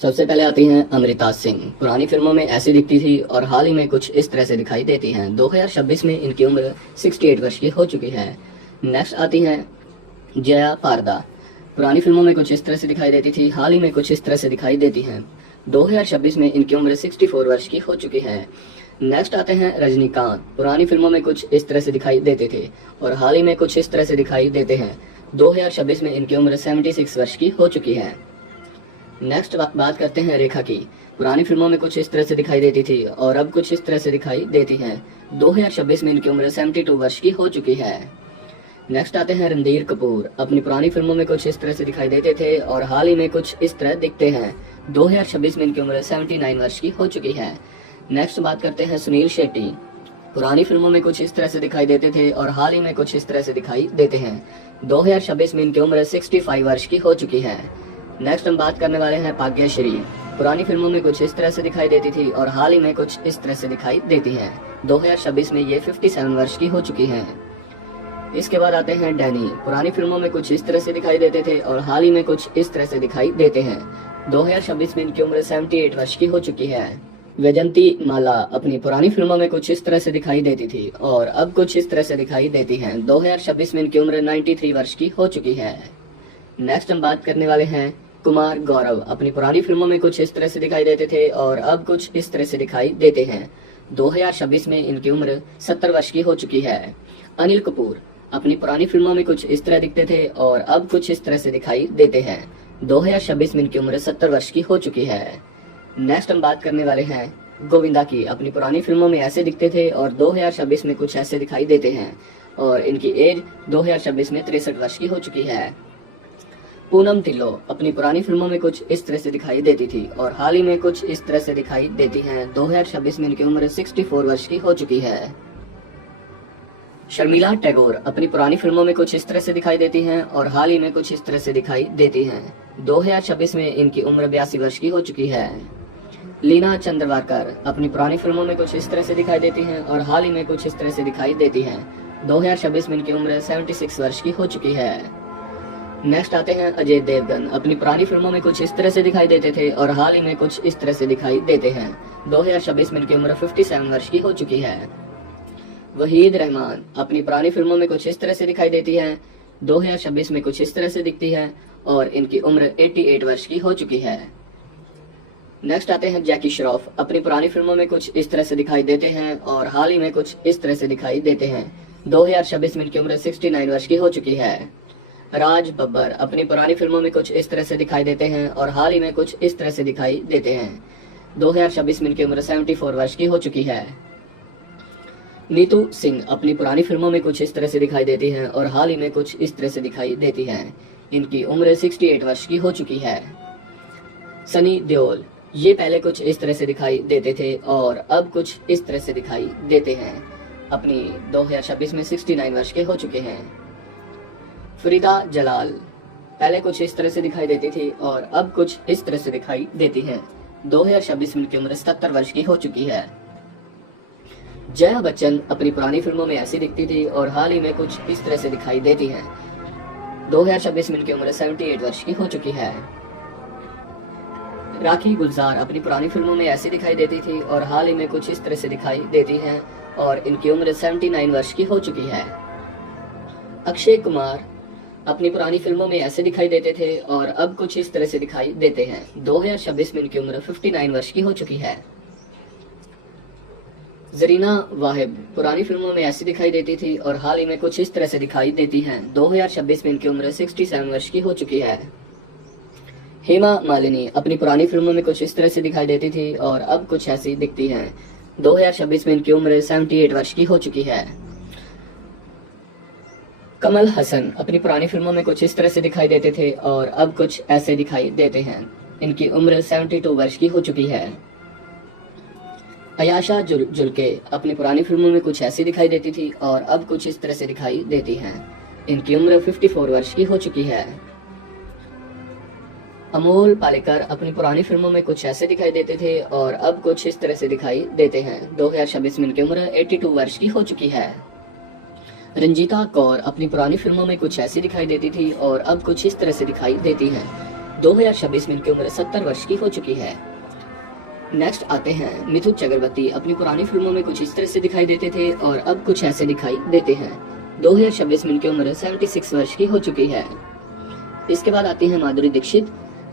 सबसे पहले आती हैं अमृता सिंह। पुरानी फिल्मों में ऐसी दिखती थी और हाल ही में कुछ इस तरह से दिखाई देती हैं। 2026 में इनकी उम्र 68 वर्ष की हो चुकी है। नेक्स्ट आती हैं जया पारदा। पुरानी फिल्मों में कुछ इस तरह से दिखाई देती थी, हाल ही में कुछ इस तरह से दिखाई देती हैं। 2026 में इनकी उम्र 64 वर्ष की हो चुकी है। नेक्स्ट आते हैं रजनीकांत। पुरानी फिल्मों में कुछ इस तरह से दिखाई देते थे और हाल ही में कुछ इस तरह से दिखाई देते हैं। 2026 में इनकी उम्र 76 वर्ष की हो चुकी है। नेक्स्ट बात करते हैं रेखा की। पुरानी फिल्मों में कुछ इस तरह से दिखाई देती थी और अब कुछ इस तरह से दिखाई देती हैं। 2026 में इनकी उम्र 72 वर्ष की हो चुकी है। नेक्स्ट आते हैं रणधीर कपूर। अपनी पुरानी फिल्मों में कुछ इस तरह से दिखाई देते थे और हाल ही में कुछ इस तरह दिखते हैं। 2026 में इनकी उम्र 79 वर्ष की हो चुकी है। नेक्स्ट बात करते हैं सुनील शेट्टी। पुरानी फिल्मों में कुछ इस तरह से दिखाई देते थे और हाल ही में कुछ इस तरह से दिखाई देते हैं। 2026 में इनकी उम्र 65 वर्ष की हो चुकी है। नेक्स्ट हम बात करने वाले हैं भाग्यश्री। पुरानी फिल्मों में कुछ इस तरह से दिखाई देती थी और हाल ही में कुछ इस तरह से दिखाई देती हैं। 2026 में ये 57 वर्ष की हो चुकी हैं। इसके बाद आते हैं डैनी। पुरानी फिल्मों में कुछ इस तरह से दिखाई देते थे और हाल ही में कुछ इस तरह से दिखाई देते हैं। 2026 में इनकी उम्र 78 वर्ष की हो चुकी है। वैजंती माला। अपनी पुरानी फिल्मों में कुछ इस तरह से दिखाई देती थी और अब कुछ इस तरह से दिखाई देती हैं। 2026 में इनकी उम्र 93 वर्ष की हो चुकी है। नेक्स्ट हम बात करने वाले हैं कुमार गौरव। अपनी पुरानी फिल्मों में कुछ इस तरह से दिखाई देते थे और अब कुछ इस तरह से दिखाई देते हैं। 2026 में इनकी उम्र 70 वर्ष की हो चुकी है। अनिल कपूर। अपनी पुरानी फिल्मों में कुछ इस तरह दिखते थे और अब कुछ इस तरह से दिखाई देते हैं। 2026 में इनकी उम्र 70 वर्ष की हो चुकी है। नेक्स्ट हम बात करने वाले हैं गोविंदा की। अपनी पुरानी फिल्मों में ऐसे दिखते थे और 2026 में कुछ ऐसे दिखाई देते हैं और इनकी एज 2026 में 63 वर्ष की हो चुकी है। पूनम ढिल्लों। अपनी पुरानी फिल्मों में कुछ इस तरह से दिखाई देती थी और हाल ही में कुछ इस तरह से दिखाई देती हैं। 2026 में इनकी उम्र 64 वर्ष की हो चुकी है। शर्मिला टैगोर। अपनी पुरानी फिल्मों में कुछ इस तरह से दिखाई देती हैं और हाल ही में कुछ इस तरह से दिखाई देती हैं। 2026 में इनकी उम्र 82 वर्ष की हो चुकी है। लीना चंद्रवारकर। अपनी पुरानी फिल्मों में कुछ इस तरह से दिखाई देती हैं और हाल ही में कुछ इस तरह से दिखाई देती हैं। 2026 में इनकी उम्र 76 वर्ष की हो चुकी है। नेक्स्ट आते हैं अजय देवगन। अपनी पुरानी फिल्मों में कुछ इस तरह से दिखाई देते थे और हाल ही में कुछ इस तरह से दिखाई देते हैं। 2026 में इनकी उम्र 57 वर्ष की हो चुकी है। वहीद रहमान। अपनी पुरानी फिल्मों में कुछ इस तरह से दिखाई देती है। 2026 में कुछ इस तरह से दिखती है और इनकी उम्र 88 वर्ष की हो चुकी है। नेक्स्ट आते हैं जैकी श्रॉफ। अपनी पुरानी फिल्मों में कुछ इस तरह से दिखाई देते हैं और हाल ही में कुछ इस तरह से दिखाई देते हैं। 2026 में इनकी उम्र 69 वर्ष की हो चुकी है। राज बब्बर। अपनी पुरानी फिल्मों में कुछ इस तरह से दिखाई देते हैं और हाल ही में कुछ इस तरह से दिखाई देते हैं। 2026 में इनकी उम्र 74 वर्ष की हो चुकी है। नीतू सिंह। अपनी पुरानी फिल्मों में कुछ इस तरह से दिखाई देती हैं और हाल ही में कुछ इस तरह से दिखाई देती हैं। इनकी उम्र 68 वर्ष की हो चुकी है। सनी देओल। ये पहले कुछ इस तरह से दिखाई देते थे और अब कुछ इस तरह से दिखाई देते हैं। अपनी 2026 में 69 वर्ष के हो चुके हैं। फरीदा जलाल। पहले कुछ इस तरह से दिखाई देती थी और अब कुछ इस तरह से दिखाई देती हैं। 2026 में इनकी उम्र 77 वर्ष की हो चुकी है। जया बच्चन। अपनी पुरानी फिल्मों में ऐसी दिखती थी और हाल ही में कुछ इस तरह से दिखाई देती हैं। 2026 में इनकी उम्र 78 वर्ष की हो चुकी है। राखी गुलजार। अपनी पुरानी फिल्मों में ऐसी दिखाई देती थी और हाल ही में कुछ इस तरह से दिखाई देती हैं और इनकी उम्र 79 वर्ष की हो चुकी है। अक्षय कुमार। अपनी पुरानी फिल्मों में ऐसे दिखाई देते थे और अब कुछ इस तरह से दिखाई देते हैं। 2026 में इनकी उम्र 59 वर्ष की हो चुकी है। जरीना वाहिब। पुरानी फिल्मों में ऐसी दिखाई देती थी और हाल ही में कुछ इस तरह से दिखाई देती हैं। 2026 में इनकी उम्र 67 वर्ष की हो चुकी है। हेमा मालिनी। अपनी पुरानी फिल्मों में कुछ इस तरह से दिखाई देती थी और अब कुछ ऐसी दिखती हैं। 2026 में इनकी उम्र 78 वर्ष की हो चुकी है। कमल हसन। अपनी पुरानी फिल्मों में कुछ इस तरह से दिखाई देते थे और अब कुछ ऐसे दिखाई देते हैं। इनकी उम्र 72 वर्ष की हो चुकी है। अयाशा जुल्के। अपनी पुरानी फिल्मों में कुछ ऐसी दिखाई देती थी और अब कुछ इस तरह से दिखाई देती हैं। इनकी उम्र 54 वर्ष की हो चुकी है। अमोल पालेकर। अपनी पुरानी फिल्मों में कुछ ऐसे दिखाई देते थे और अब कुछ इस तरह से दिखाई देते हैं। 2026 में इनकी उम्र 82 वर्ष की हो चुकी है। रंजीता कौर। अपनी पुरानी फिल्मों में कुछ ऐसी दिखाई देती थी और अब कुछ इस तरह से दिखाई देती हैं। 2026 में इनकी उम्र 70 वर्ष की हो चुकी है। नेक्स्ट आते हैं मिथुन चक्रवर्ती। अपनी पुरानी फिल्मों में कुछ इस तरह से दिखाई देते थे और अब कुछ ऐसे दिखाई देते हैं। 2026 में इनकी उम्र 76 वर्ष की हो चुकी है। इसके बाद आती है माधुरी दीक्षित।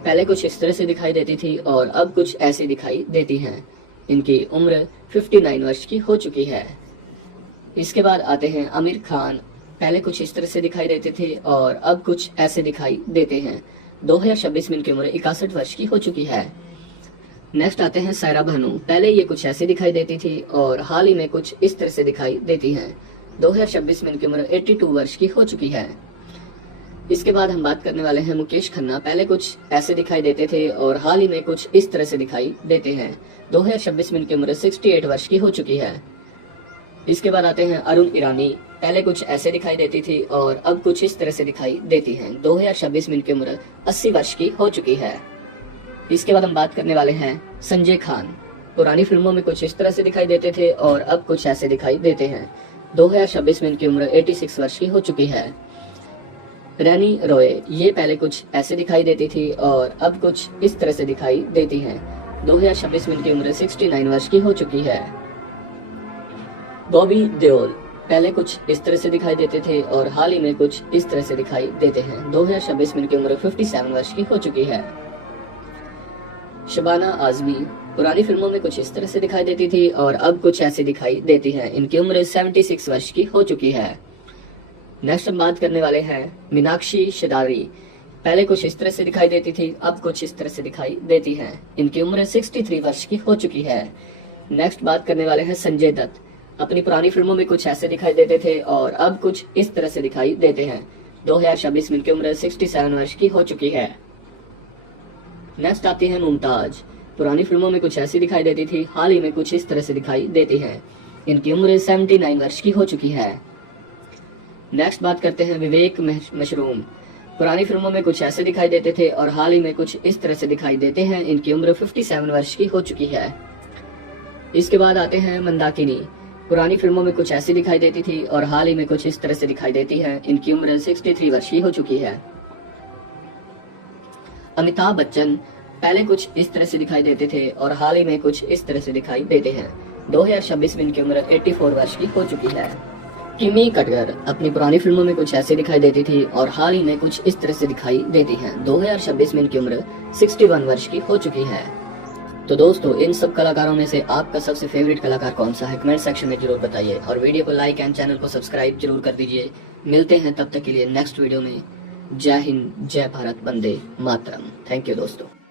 पहले कुछ इस तरह से दिखाई देती थी और अब कुछ ऐसे दिखाई देती हैं। इनकी उम्र 59 वर्ष की हो चुकी है। इसके बाद आते हैं आमिर खान। पहले कुछ इस तरह से दिखाई देते थे और अब कुछ ऐसे दिखाई देते हैं। 2026 में इनकी उम्र 61 वर्ष की हो चुकी है। नेक्स्ट आते हैं सायरा भानू। पहले ये कुछ ऐसे दिखाई देती थी और हाल ही में कुछ इस तरह से दिखाई देती हैं। 2026 में इनकी उम्र 82 वर्ष की हो चुकी है। इसके बाद हम बात करने वाले हैं मुकेश खन्ना। पहले कुछ ऐसे दिखाई देते थे और हाल ही में कुछ इस तरह से दिखाई देते हैं। 2026 में इनकी उम्र 68 वर्ष की हो चुकी है। इसके बाद आते हैं अरुण ईरानी। पहले कुछ ऐसे दिखाई देती थी और अब कुछ इस तरह से दिखाई देती हैं। 2026 में इनकी उम्र 80 वर्ष की हो चुकी है। इसके बाद हम बात करने वाले हैं संजय खान। पुरानी फिल्मों में कुछ इस तरह से दिखाई देते थे और अब कुछ ऐसे दिखाई देते हैं। 2026 में इनकी उम्र 86 वर्ष की हो चुकी है। रैनी रॉय। ये पहले कुछ ऐसे दिखाई देती थी और अब कुछ इस तरह से दिखाई देती हैं। 2026 में इनकी उम्र 69 वर्ष की हो चुकी है। बॉबी देओल। पहले कुछ इस तरह से दिखाई देते थे और हाल ही में कुछ इस तरह से दिखाई देते हैं। 2026 में इनकी उम्र 57 वर्ष की हो चुकी है। शबाना आजमी। पुरानी फिल्मों में कुछ इस तरह से दिखाई देती थी और अब कुछ ऐसे दिखाई देती हैं। इनकी उम्र 76 वर्ष की हो चुकी है। नेक्स्ट हम बात करने वाले हैं मीनाक्षी शदारी। पहले कुछ इस तरह से दिखाई देती थी, अब कुछ इस तरह से दिखाई देती हैं। इनकी उम्र 63 वर्ष की हो चुकी है। नेक्स्ट बात करने वाले हैं संजय दत्त। अपनी पुरानी फिल्मों में कुछ ऐसे दिखाई देते थे और अब कुछ इस तरह से दिखाई देते हैं। 2026 में इनकी उम्र 67 वर्ष की हो चुकी है। नेक्स्ट आती है मुमताज। पुरानी फिल्मों में कुछ ऐसी दिखाई देती थी, हाल ही में कुछ इस तरह से दिखाई देती हैं। इनकी उम्र 79 वर्ष की हो चुकी है। नेक्स्ट बात करते हैं विवेक मशरूम। पुरानी फिल्मों में कुछ ऐसे दिखाई देते थे और हाल ही में कुछ इस तरह से दिखाई देते हैं। इनकी उम्र 57 वर्ष की हो चुकी है। इसके बाद आते हैं मंदाकिनी। पुरानी फिल्मों में कुछ ऐसी दिखाई देती थी और हाल ही में कुछ इस तरह से दिखाई देती है। इनकी उम्र 63 वर्ष की हो चुकी है। अमिताभ बच्चन। पहले कुछ इस तरह से दिखाई देते थे और हाल ही में कुछ इस तरह से दिखाई देते हैं। 2026 में इनकी उम्र 84 वर्ष की हो चुकी है। किमी कटगर। अपनी पुरानी फिल्मों में कुछ ऐसे दिखाई देती थी और हाल ही में कुछ इस तरह से दिखाई देती हैं। 2026 में इनकी उम्र 61 वर्ष की हो चुकी है। तो दोस्तों, इन सब कलाकारों में से आपका सबसे फेवरेट कलाकार कौन सा है, कमेंट सेक्शन में जरूर बताइए और वीडियो को लाइक एंड चैनल को सब्सक्राइब जरूर कर दीजिए। मिलते हैं तब तक के लिए नेक्स्ट वीडियो में। जय हिंद, जय भारत, वंदे मातरम। थैंक यू दोस्तों।